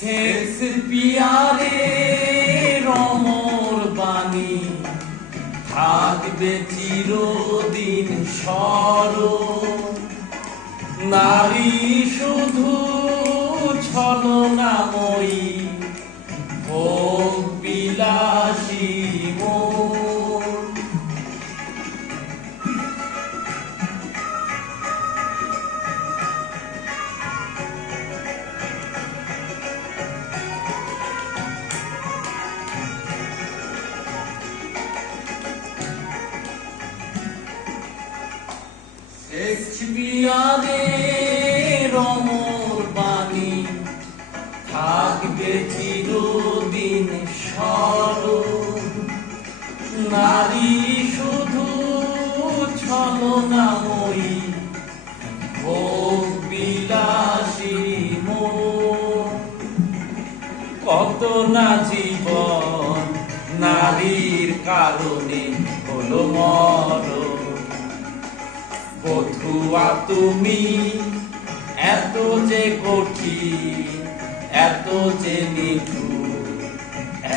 শেষ পিয়ারে রমর বাণী থাকবে চিরদিন স্মরণ। নারী শুধু ছলনাময়ী, ভোগ বিলাসী মন। শেক্সপিয়ারে রমর বাণী থাকবে চিরদিন স্মরণ। নারী শুধু ছলনাময়ী, ভোগ বিলাসী মন। কত না জীবন নারীর কারণে হলো মরণ। বধূয়া তুমি এত যে কঠিন, এত যে নিঠুর,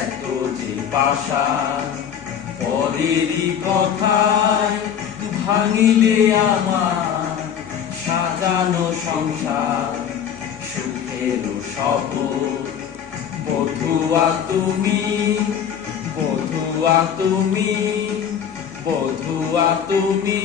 এত যে পাষাণ। পরেরই কথায় ভাঙিলে আমার সাজানো সংসার, সুখের শপথ। বধূয়া তুমি, বধূয়া তুমি, বধূয়া তুমি।